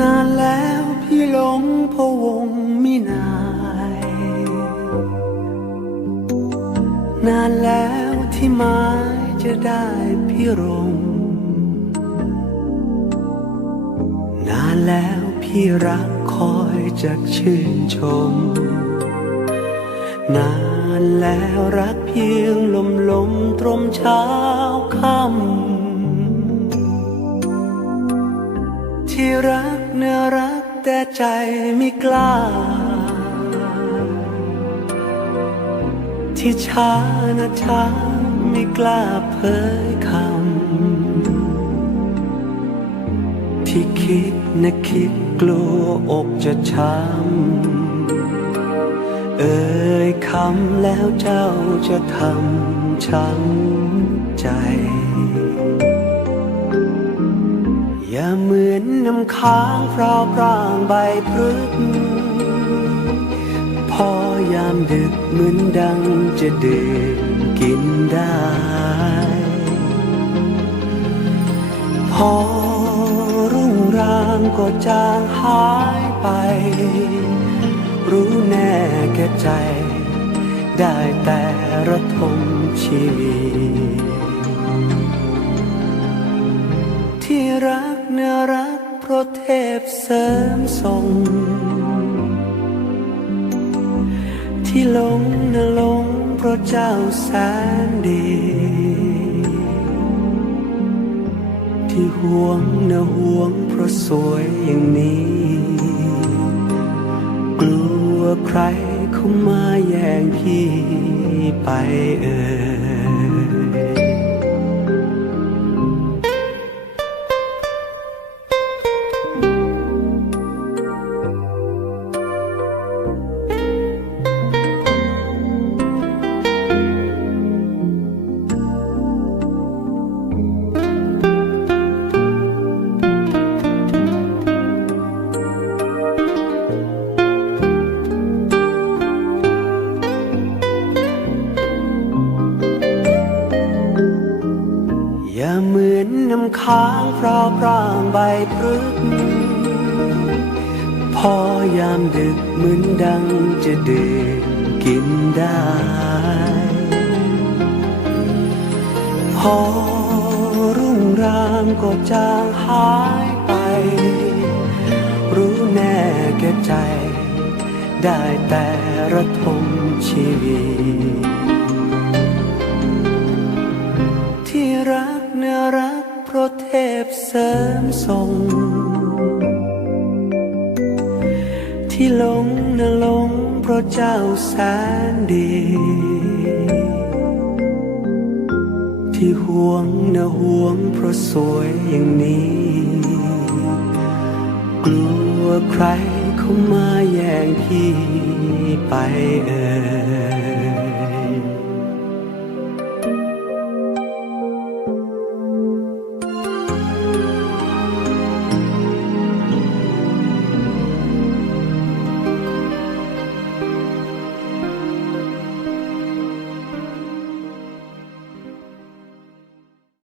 นานแล้วพี่หลงพะวงมินาย นานแล้วที่หมายจะได้พี่รงนานแล้วพี่รักคอยจะชื่นชม นานแล้วรักเพียงลมลมตรมเช้าค่ำ แต่ใจไม่กล้า ที่ช้านะช้าไม่กล้าเผยคำ ที่คิดนะคิดกลัวอกจะช้ำ เอ่ยคำแล้วเจ้าจะทำช้ำใจ น้ำค้างพราวพร่างใบพฤกพอยามดึกเหมือนดังจะดื่มกินได้ พอรุ่งรางก็จางหายไป รู้แน่แก่ใจ ได้แต่ระทมชีวิต พราะเทพเสริมทรง ที่หลงนะหลงเพราะเจ้าแสนดีที่ห่วงนะห่วงเพราะสวยอย่างนี้ กลัวใครเข้ามาแย่งพี่ไปเอ่ย อย่าเหมือนน้ำค้างพราวพร่างใบพฤกพอยามดึกเหมือนดังจะดื่มกินได้ พอรุ่งรางก็จางหายไป รู้แน่แก่ใจ ได้แต่ระทมชีวิต รักเนื้อรักเพราะเทพเสริมทรง ที่หลงนะหลงเพราะเจ้าแสนดี ที่ห่วงนะห่วงเพราะสวยอย่างนี้ กลัวใครเข้ามาแย่งพี่ไปเอ่ย